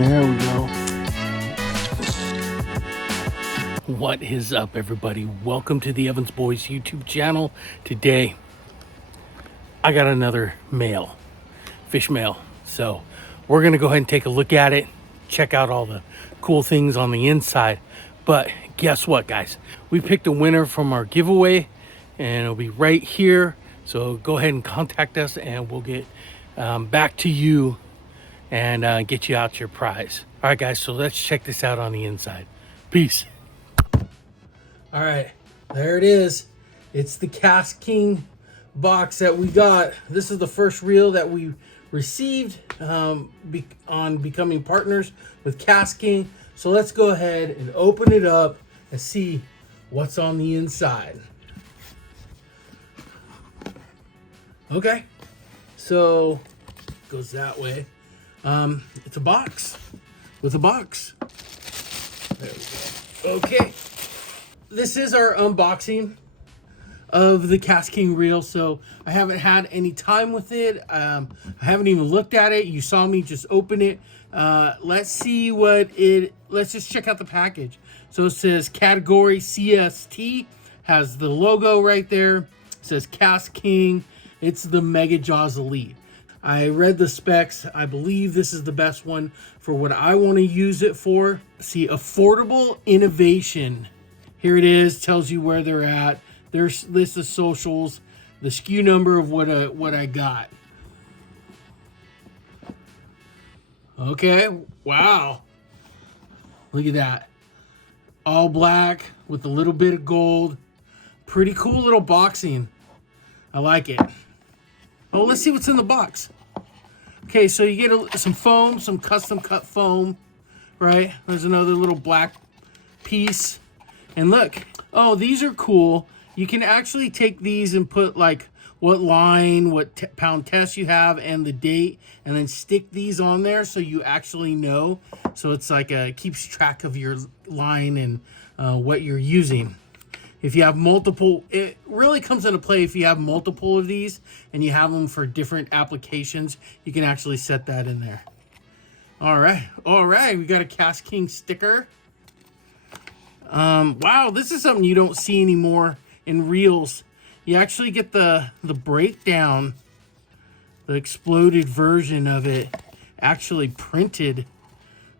There we go. What is up, everybody? Welcome to the Evans Boys YouTube channel. Today, I got another male, fish male. So we're gonna go ahead and take a look at it, check out all the cool things on the inside. But guess what, guys? We picked a winner from our giveaway, and it'll be right here. So go ahead and contact us, and we'll get back to you and get you out your prize. All right, guys, so let's check this out on the inside. Peace. All right, there it is. It's the KastKing box that we got. This is the first reel that we received on becoming partners with KastKing. So let's go ahead and open it up and see what's on the inside. Okay, so it goes that way. It's a box with a box. There we go. Okay, this is our unboxing of the KastKing reel. So I haven't had any time with it. I haven't even looked at it. You saw me just open it. Let's see what let's just check out the package. So it says category CST, has the logo right there. It says KastKing. It's the Mega Jaws Elite. I read the specs. I believe this is the best one for what I want to use it for. See, affordable innovation. Here it is. Tells you where they're at. There's list of socials, the SKU number of what I got. Okay. Wow. Look at that. All black with a little bit of gold. Pretty cool little boxing. I like it. Oh, let's see what's in the box. Okay, so you get some foam, some custom cut foam, right? There's another little black piece. And look, oh, these are cool. You can actually take these and put like what line, what pound test you have and the date, and then stick these on there so you actually know. So it's like keeps track of your line and what you're using. If you have multiple, it really comes into play if you have multiple of these and you have them for different applications, you can actually set that in there. All right, we got a KastKing sticker. Wow, this is something you don't see anymore in reels. You actually get the breakdown, the exploded version of it actually printed.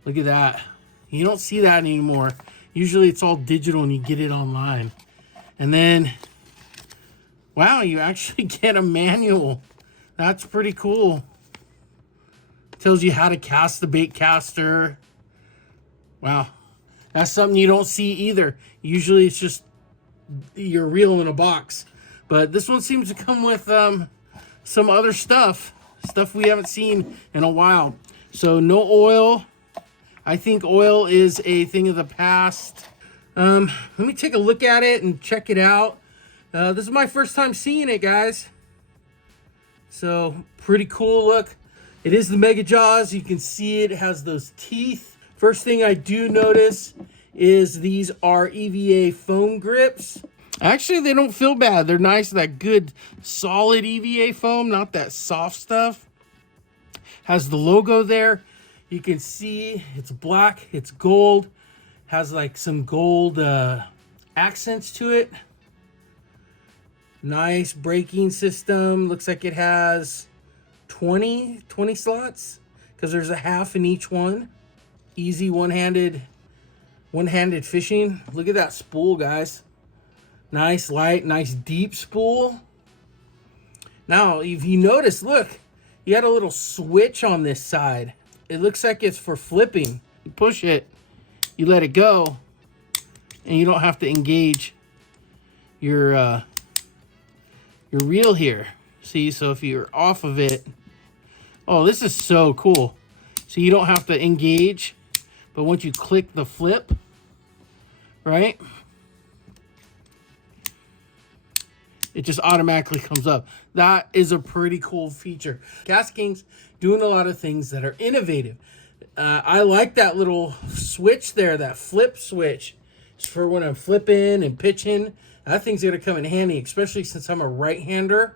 Look at that. You don't see that anymore. Usually it's all digital and you get it online. And then, wow, you actually get a manual. That's pretty cool. Tells you how to cast the Baitcaster. Wow, that's something you don't see either. Usually it's just your reel in a box. But this one seems to come with some other stuff we haven't seen in a while. So no oil. I think oil is a thing of the past. Let me take a look at it and check it out. This is my first time seeing it, guys. So pretty cool look. It is the Mega Jaws. You can see it has those teeth. First thing I do notice is these are EVA foam grips. Actually, they don't feel bad. They're nice, that good solid EVA foam, not that soft stuff. Has the logo there. You can see it's black, it's gold. Has like some gold accents to it. Nice braking system. Looks like it has 20 slots because there's a half in each one. Easy one-handed fishing. Look at that spool, guys. Nice light, nice deep spool. Now, if you notice, look, you got a little switch on this side. It looks like it's for flipping. You push it, you let it go, and you don't have to engage your reel here. See, so if you're off of it, oh, this is so cool. So you don't have to engage, but once you click the flip, right, it just automatically comes up. That is a pretty cool feature. KastKing's doing a lot of things that are innovative. I like that little switch there, that flip switch. It's for when I'm flipping and pitching. That thing's going to come in handy, especially since I'm a right-hander.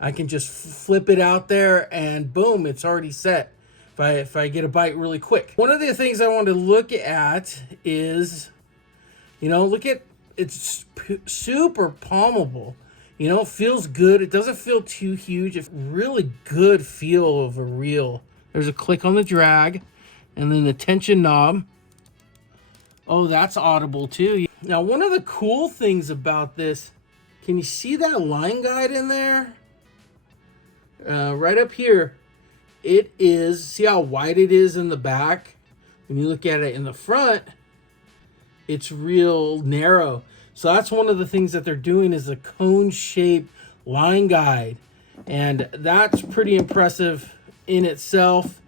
I can just flip it out there and boom, it's already set. if I get a bite really quick. One of the things I want to look at is, you know, look at, it's super palmable. You know, it feels good. It doesn't feel too huge. It's really good feel of a reel. There's a click on the drag and then the tension knob. Oh, that's audible too. Now, one of the cool things about this, can you see that line guide in there? Right up here. It is, see how wide it is in the back? When you look at it in the front, it's real narrow. So that's one of the things that they're doing is a cone-shaped line guide. And that's pretty impressive in itself.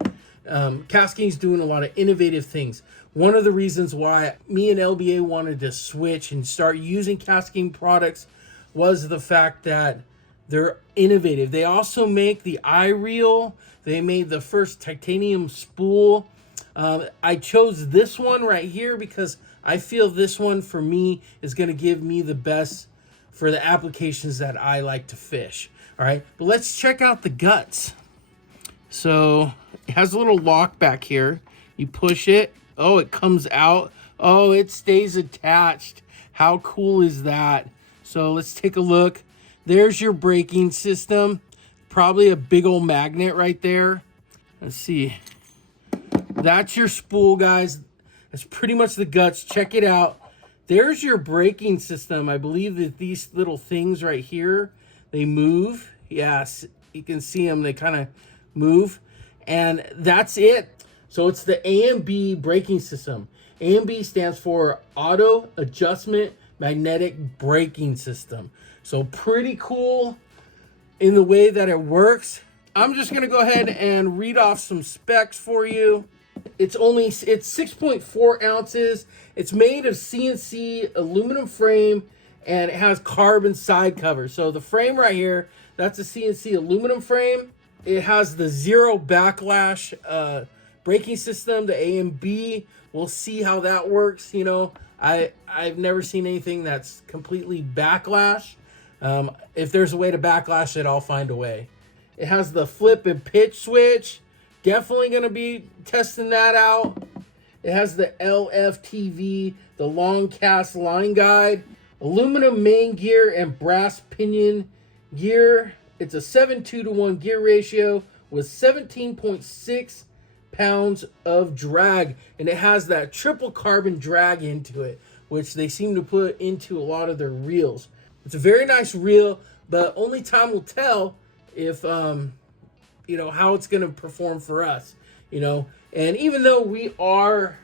KastKing's doing a lot of innovative things. One of the reasons why me and LBA wanted to switch and start using KastKing products was the fact that they're innovative. They also make the eye reel. They made the first titanium spool. I chose this one right here because I feel this one for me is going to give me the best for the applications that I like to fish. All right, but let's check out the guts. So it has a little lock back here. You push it. Oh, it comes out. Oh, it stays attached. How cool is that? So let's take a look. There's your braking system. Probably a big old magnet right there. Let's see. That's your spool, guys. That's pretty much the guts. Check it out. There's your braking system. I believe that these little things right here, they move. Yes, you can see them. They kind of move. And that's it. So it's the AMB braking system. AMB stands for Auto Adjustment Magnetic Braking System. So pretty cool in the way that it works. I'm just going to go ahead and read off some specs for you. It's 6.4 ounces. It's made of CNC aluminum frame and it has carbon side cover. So the frame right here, that's a CNC aluminum frame. It has the zero backlash braking system, the AMB. We'll see how that works. You know, I've never seen anything that's completely backlash. If there's a way to backlash it, I'll find a way. It has the flip and pitch switch. Definitely going to be testing that out. It has the LFTV, the long cast line guide, aluminum main gear and brass pinion gear. It's a 7:2-to-1 gear ratio with 17.6 pounds of drag. And it has that triple carbon drag into it, which they seem to put into a lot of their reels. It's a very nice reel, but only time will tell if, you know, how it's going to perform for us, you know. And even though we are,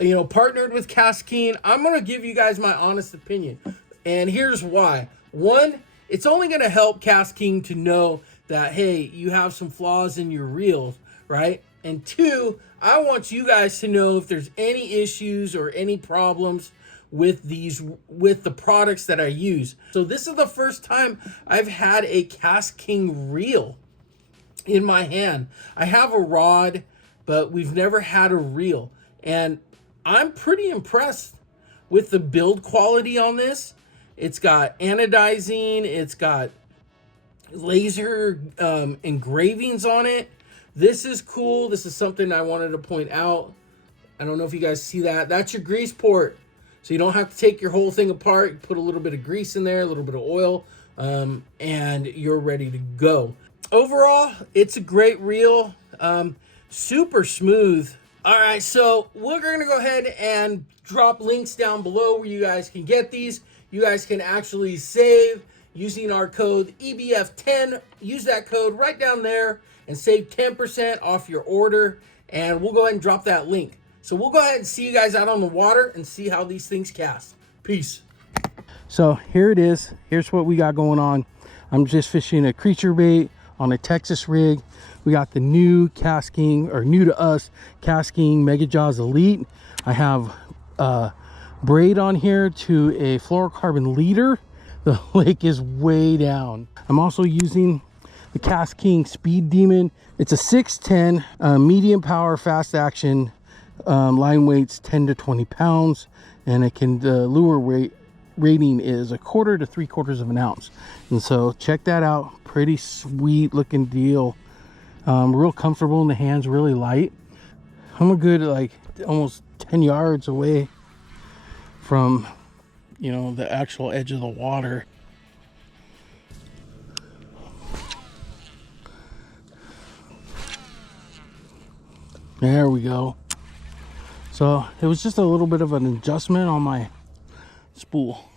you know, partnered with KastKing, I'm going to give you guys my honest opinion. And here's why. One, it's only going to help KastKing to know that, hey, you have some flaws in your reels, right? And two, I want you guys to know if there's any issues or any problems with the products that I use. So this is the first time I've had a KastKing reel in my hand. I have a rod, but we've never had a reel. And I'm pretty impressed with the build quality on this. It's got anodizing, it's got laser engravings on it. This is cool. This is something I wanted to point out. I don't know if you guys see that. That's your grease port. So you don't have to take your whole thing apart. You put a little bit of grease in there, a little bit of oil, and you're ready to go. Overall, it's a great reel. Super smooth. All right, so we're going to go ahead and drop links down below where you guys can get these. You guys can actually save using our code EBF10. Use that code right down there and save 10% off your order. And we'll go ahead and drop that link. So we'll go ahead and see you guys out on the water and see how these things cast. Peace. So here it is. Here's what we got going on. I'm just fishing a creature bait on a Texas rig. We got the new KastKing, or new to us, KastKing Mega Jaws Elite. I have braid on here to a fluorocarbon leader. The lake is way down. I'm also using the KastKing Speed Demon. It's a 610 medium power fast action. Line weight's 10 to 20 pounds, and it can, the lure weight rating is 1/4 to 3/4 of an ounce. And so check that out. Pretty sweet looking deal. Real comfortable in the hands, really light. I'm a good like almost 10 yards away from, you know, the actual edge of the water. There we go. So it was just a little bit of an adjustment on my spool.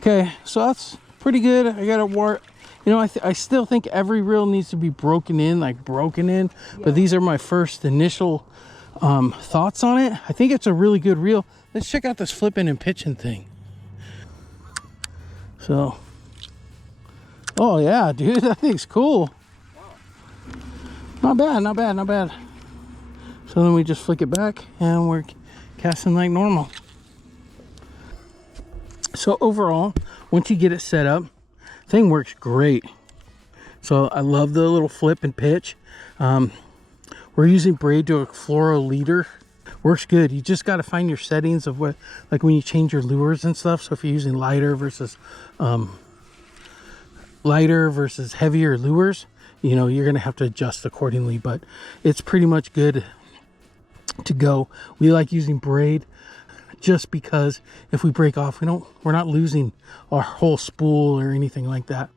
Okay, so that's pretty good. I got it wore. You know, I still think every reel needs to be broken in, but these are my first initial thoughts on it. I think it's a really good reel. Let's check out this flipping and pitching thing. So, oh yeah, dude, that thing's cool. Not bad, not bad, not bad. So then we just flick it back and we're casting like normal. So overall, once you get it set up, thing works great. So I love the little flip and pitch. We're using braid to a fluoro leader. Works good. You just got to find your settings of what, like when you change your lures and stuff. So if you're using lighter versus heavier lures, you know, you're gonna have to adjust accordingly. But it's pretty much good to go. We like using braid just because if we break off, we're not losing our whole spool or anything like that.